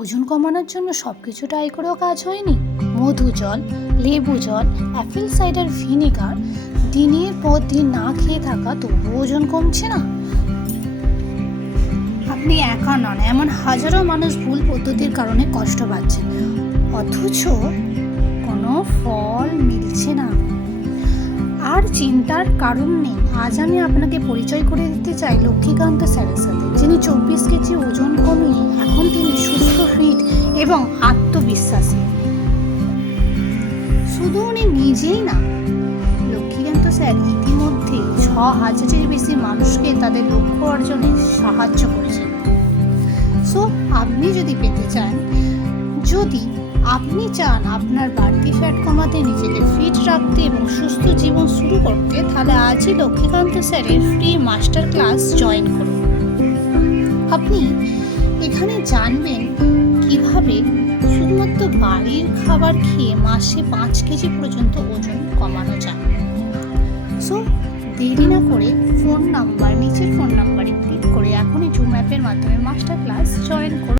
ওজন কমানোর জন্য সব কিছু ট্রাই করেও কাজ হয়নি? মধু জল, লেবু জল, অ্যাপেল সাইডার ভিনেগার দিনের পর দিন না খেয়ে থাকা, তবু ওজন কমছে না? আপনি একা নন, এমন হাজারো মানুষ ভুল পদ্ধতির কারণে কষ্ট পাচ্ছেন, অথচ কোনো ফল মিলছে না। আর চিন্তার কারণ নেই। আজ আমি আপনাকে পরিচয় করে দিতে চাই লক্ষ্মীকান্ত স্যারের সাথে, যিনি 24 কেজি ওজন কমিয়ে এখন তিনি সুস্থ, ফিট এবং আত্মবিশ্বাসী। শুধু উনি নিজেই না, লক্ষ্মীকান্ত স্যার ইতিমধ্যে 6000-এর বেশি মানুষকে তাদের লক্ষ্য অর্জনে সাহায্য করেছেন। সো আপনি যদি পেতে চান, যদি আপনি চান আপনার বাড়তি ফ্যাট কমাতে, নিজেকে ফিট রাখতে এবং সুস্থ জীবন শুরু করতে, তাহলে আজই লক্ষ্মীকান্ত স্যারের ফ্রি মাস্টার ক্লাস জয়েন করুন। আপনি এখানে জানবেন কিভাবে শুধুমাত্র বাড়ির খাবার খেয়ে মাসে 5 কেজি পর্যন্ত ওজন কমানো যায়। সো দেরি না করে নিচের ফোন নাম্বারে ক্লিক করে এখনই জুম অ্যাপের মাধ্যমে মাস্টার ক্লাস জয়েন করুন।